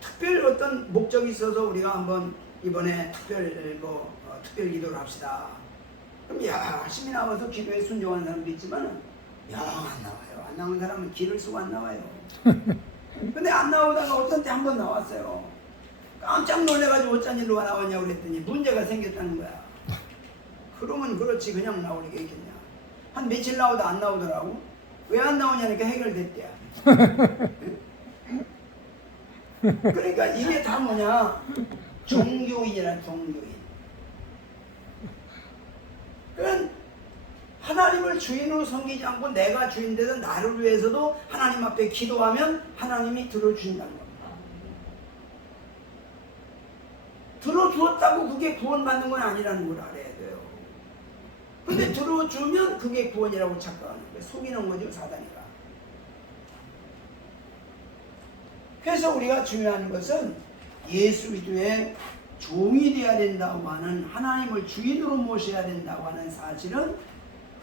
특별 어떤 목적이 있어서 우리가 한번 이번에 특별 기도를 합시다. 그럼 열심히 나와서 기도에 순종하는 사람도 있지만 영 안 나와요. 안 나오는 사람은 길을 쓰고 안 나와요. 근데 안 나오다가 어떤 때 한 번 나왔어요. 깜짝 놀래가지고 어쩐 일로 나왔냐고 그랬더니 문제가 생겼다는 거야. 그러면 그렇지, 그냥 나올 게 있겠냐. 한 며칠 나오다 안 나오더라고. 왜 안 나오냐니까 해결됐대요. 그러니까 이게 다 뭐냐? 종교인이란 종교인. 그건 하나님을 주인으로 섬기지 않고 내가 주인 돼서 나를 위해서도 하나님 앞에 기도하면 하나님이 들어주신다는 겁니다. 들어주었다고 그게 구원받는 건 아니라는 걸 알아야 돼요. 근데 들어주면 그게 구원이라고 착각하는 거예요. 속이는 거죠, 사단이가. 그래서 우리가 중요한 것은 예수 그리스도의 종이 되어야 된다고 하는, 하나님을 주인으로 모셔야 된다고 하는 사실은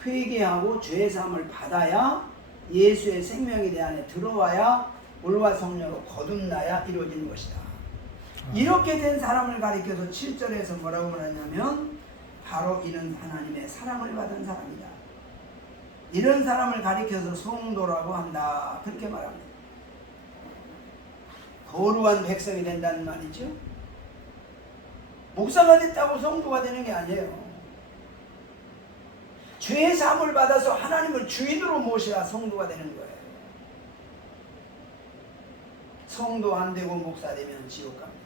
회개하고 죄사함을 받아야, 예수의 생명이 내 안에 들어와야, 물과 성령으로 거듭나야 이루어지는 것이다. 이렇게 된 사람을 가리켜서 7절에서 뭐라고 말하냐면 바로 이는 하나님의 사랑을 받은 사람이다. 이런 사람을 가리켜서 성도라고 한다. 그렇게 말합니다. 거룩한 백성이 된다는 말이죠. 목사가 됐다고 성도가 되는 게 아니에요. 죄의 사함을 받아서 하나님을 주인으로 모셔야 성도가 되는 거예요. 성도 안 되고 목사 되면 지옥 갑니다.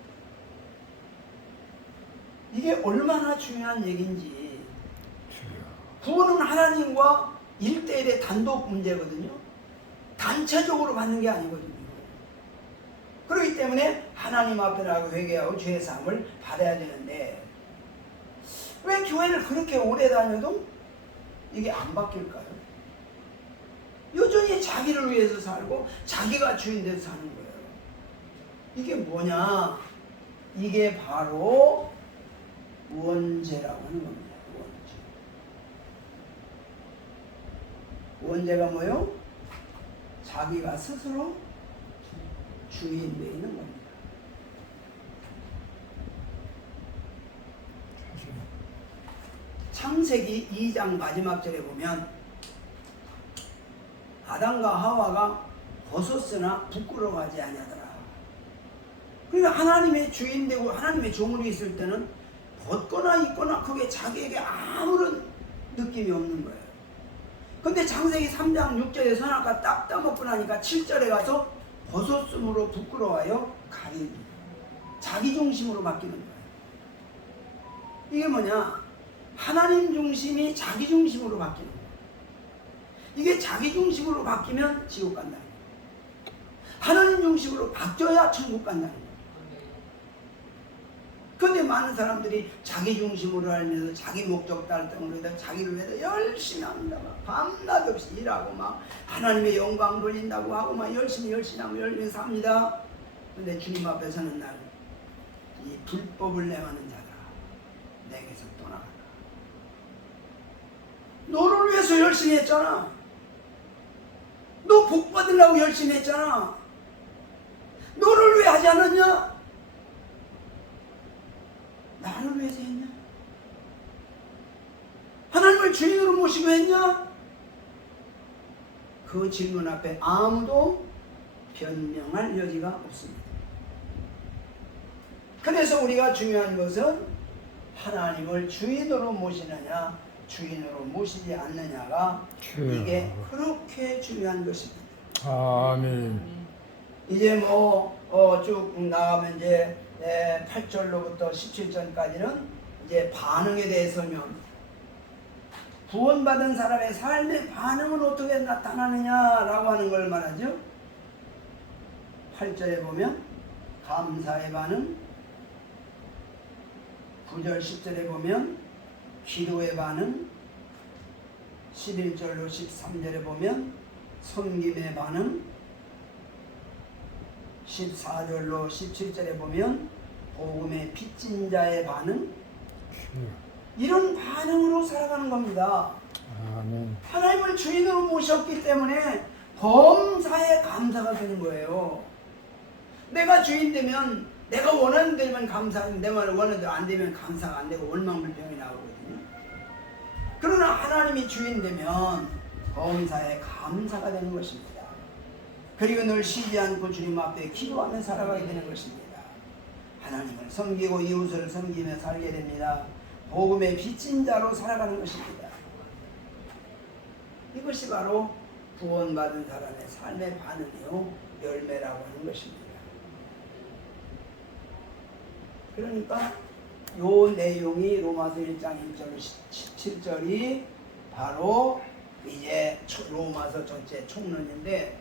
이게 얼마나 중요한 얘기인지. 구원은 하나님과 1대1의 단독 문제거든요. 단체적으로 받는 게 아니거든요. 그렇기 때문에 하나님 앞에 나가고 회개하고 죄의 사함을 받아야 되는데 왜 교회를 그렇게 오래 다녀도 이게 안 바뀔까요? 여전히 자기를 위해서 살고 자기가 주인 돼서 사는 거예요. 이게 뭐냐? 이게 바로 원죄라고 하는 겁니다. 원죄가 뭐요? 자기가 스스로 주인 되어 있는 겁니다. 창세기 2장 마지막 절에 보면 아담과 하와가 벗었으나 부끄러워하지 아니하더라. 그러니까 하나님의 주인 되고 하나님의 종으로 있을 때는 벗거나 입거나 그게 자기에게 아무런 느낌이 없는 거예요. 근데 창세기 3장 6절에 선악과 딱 따먹고 나니까 7절에 가서 벗었음으로 부끄러워하여 가립니다. 자기 중심으로 바뀌는 거예요. 이게 뭐냐? 하나님 중심이 자기 중심으로 바뀌는 거예요. 이게 자기 중심으로 바뀌면 지옥 간다는 거예요. 하나님 중심으로 바뀌어야 천국 간다는 거예요. 그런데 많은 사람들이 자기 중심으로 알면서 자기 목적 달성으로 해서 자기를 위해서 열심히 합니다. 밤낮 없이 일하고 막 하나님의 영광 돌린다고 하고 막 열심히 하고 열심히 삽니다. 그런데 주님 앞에 서는 날 이 불법을 행하는 자가 내게서 떠나가라. 너를 위해서 열심히 했잖아. 너 복 받으려고 열심히 했잖아. 너를 왜 하지 않았냐? 나를 위해서 했냐? 하나님을 주인으로 모시고 했냐? 그 질문 앞에 아무도 변명할 여지가 없습니다. 그래서 우리가 중요한 것은 하나님을 주인으로 모시느냐 주인으로 모시지 않느냐가 이게 그렇게 중요한 것입니다. 아멘. 이제 쭉 나가면 이제 8절로부터 17절까지는 이제 반응에 대해서 설명. 구원받은 사람의 삶의 반응은 어떻게 나타나느냐라고 하는 걸 말하죠. 8절에 보면 감사의 반응, 9절 10절에 보면 기도의 반응, 11절로 13절에 보면 섬김의 반응, 14절로 17절에 보면 복음의 빚진 자의 반응, 이런 반응으로 살아가는 겁니다. 아멘. 하나님을 주인으로 모셨기 때문에 범사에 감사가 되는 거예요. 내가 주인 되면 내가 원하는 대로면 감사하고 내가 원하는 대로 안 되면 감사가 안 되고 원망불평이 나오거든요. 그러나 하나님이 주인 되면 범사에 감사가 되는 것입니다. 그리고 늘 쉬지 않고 주님 앞에 기도하며 살아가게 되는 것입니다. 하나님을 섬기고 이웃을 섬기며 살게 됩니다. 복음의 빚진 자로 살아가는 것입니다. 이것이 바로 구원받은 사람의 삶의 반응이요 열매라고 하는 것입니다. 그러니까 요 내용이 로마서 1장 1절 17절이 바로 이제 로마서 전체 총론인데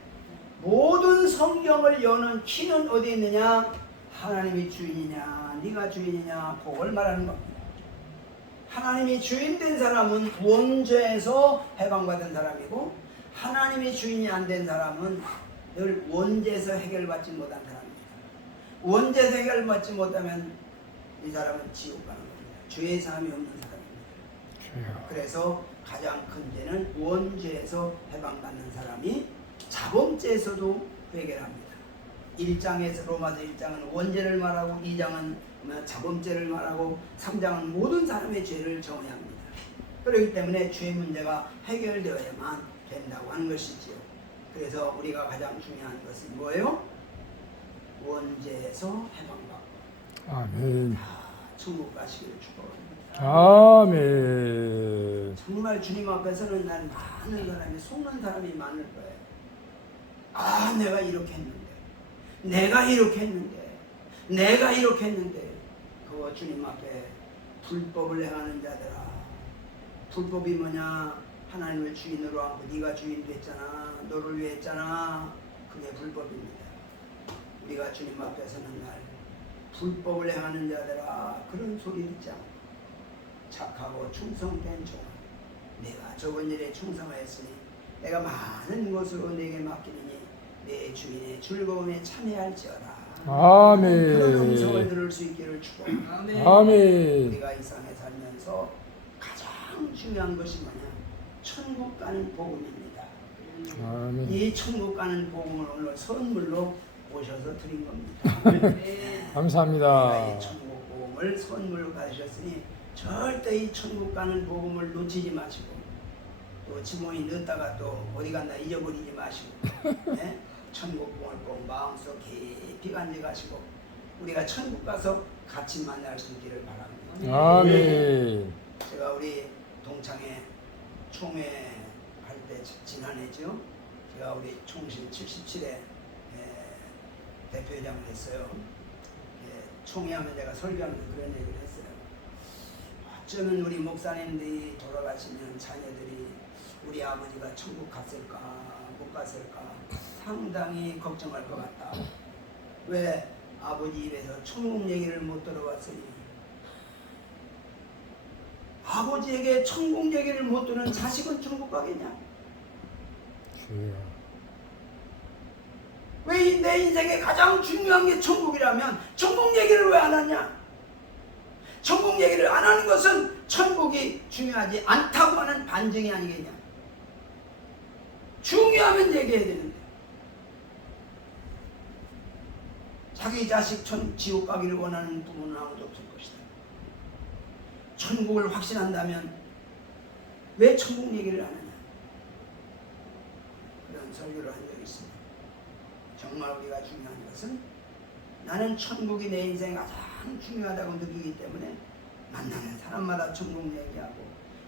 모든 성경을 여는 키는 어디에 있느냐? 하나님이 주인이냐 네가 주인이냐 그걸 말하는 겁니다. 하나님이 주인 된 사람은 원죄에서 해방받은 사람이고 하나님이 주인이 안 된 사람은 늘 원죄에서 해결받지 못한 사람입니다. 원죄에서 해결받지 못하면 이 사람은 지옥 가는 겁니다. 죄의 사함이 없는 사람입니다. 그래서 가장 큰 죄는 원죄에서 해방받는 사람이 자범죄에서도 해결합니다. 1장에서 로마서 1장은 원죄를 말하고 2장은 자범죄를 말하고 3장은 모든 사람의 죄를 정의합니다. 그렇기 때문에 죄 문제가 해결되어야만 된다고 하는 것이지요. 그래서 우리가 가장 중요한 것은 뭐예요? 원죄에서 해방받고 아멘. 천국 가시기를 축복합니다. 아멘. 정말 주님 앞에서는 난 많은 사람이 속는 사람이 많을 거예요. 아, 내가 이렇게 했는데, 내가 이렇게 했는데, 내가 이렇게 했는데, 그거 주님 앞에 불법을 행하는 자들아. 불법이 뭐냐? 하나님을 주인으로 하고 네가 주인 됐잖아. 너를 위해 했잖아. 그게 불법입니다. 우리가 주님 앞에서는 날 불법을 행하는 자들아 그런 소리 듣지 않고 착하고 충성된 종 내가 저번 일에 충성하였으니 내가 많은 것으로 내게 맡기느니 내 주인의 즐거움에 참여할지어다. 아멘. 그런 음성을 들을 수 있기를 축복합니다. 아멘. 우리가 이 땅에 살면서 가장 중요한 것이 뭐냐? 천국 가는 복음입니다. 아멘. 이 천국 가는 복음을 오늘 선물로 오셔서 드린 겁니다. 내가 감사합니다. 이 천국 복음을 선물로 가르쳤으니 절대 이 천국 가는 복음을 놓치지 마시고 또 지mon이 늦다가 또 어디 갔나 잊어버리지 마시고 네? 천국 복음을 꼭 마음속 깊이 간직하시고 우리가 천국 가서 같이 만날 수 있기를 바랍니다. 아멘. 제가 우리 동창회 총회 할 때 지난해죠. 제가 우리 총실 77회 대표회장을 했어요. 총회하면 제가 설교하면서 그런 얘기를 했어요. 어쩌면 우리 목사님들이 돌아가시면 자녀들이 우리 아버지가 천국 갔을까 못 갔을까 상당히 걱정할 것 같다. 왜 아버지 입에서 천국 얘기를 못 들어봤으니 아버지에게 천국 얘기를 못 듣는 자식은 천국 가겠냐? 왜 내 인생에 가장 중요한 게 천국이라면 천국 얘기를 왜 안 하냐? 천국 얘기를 안 하는 것은 천국이 중요하지 않다고 하는 반증이 아니겠냐? 중요하면 얘기해야 되는데 자기 자식 지옥 가기를 원하는 부모는 아무도 없을 것이다. 천국을 확신한다면 왜 천국 얘기를 안 하냐? 그런 설교를 한 적이 있습니다. 정말 우리가 중요한 것은 나는 천국이 내 인생에 가장 중요하다고 느끼기 때문에 만나는 사람마다 천국 얘기하고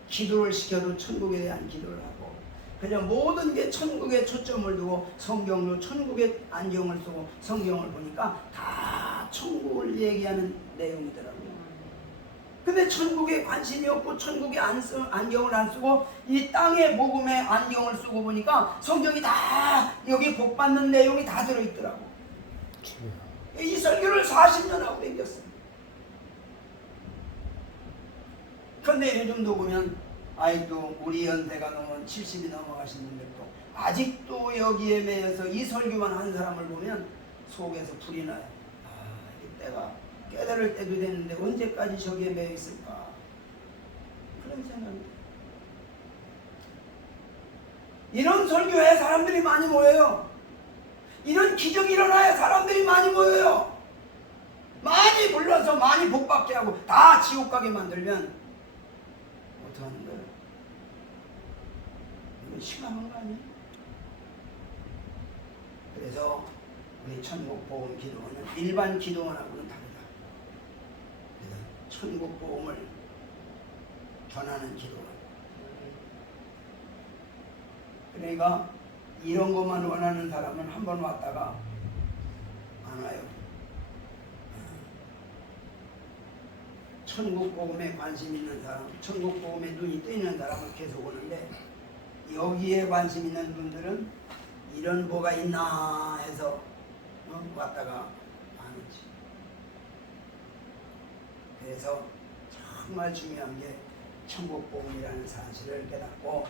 기도를 시켜도 천국에 대한 기도를 하고 그냥 모든 게 천국에 초점을 두고 성경도 천국에 안경을 쓰고 성경을 보니까 다 천국을 얘기하는 내용이더라고요. 근데 천국에 관심이 없고 천국에 안경을 안 쓰고 이 땅의 복음에 안경을 쓰고 보니까 성경이 다 여기 복 받는 내용이 다 들어있더라고. 이 설교를 40년 하고 다녔어요. 그런데 요즘도 보면 아직도 우리 연세가 넘은 70이 넘어가신 분들도 아직도 여기에 매여서 이 설교만 한 사람을 보면 속에서 불이 나요. 이때가 깨달을 때도 됐는데 언제까지 저기에 매여 있을까? 그런 생각입니다. 이런 설교에 사람들이 많이 모여요. 이런 기적이 일어나야 사람들이 많이 모여요. 많이 불러서 많이 복받게 하고 다 지옥 가게 만들면 어떡하는 거예요? 이건 심한 거 아니에요? 그래서 우리 천국 복음 기도원은 일반 기도원하고는 다르다. 천국 복음을 전하는 기도원. 그러니까 이런 것만 원하는 사람은 한 번 왔다가 안 와요. 천국 복음에 관심 있는 사람, 천국 복음에 눈이 뜨이는 사람은 계속 오는데 여기에 관심 있는 분들은 이런 뭐가 있나 해서 왔다가 안 오지. 그래서 정말 중요한 게 천국 복음이라는 사실을 깨닫고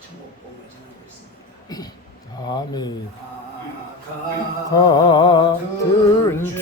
천국 복음을 전하고 있습니다. 아멘. 같은 같은 죄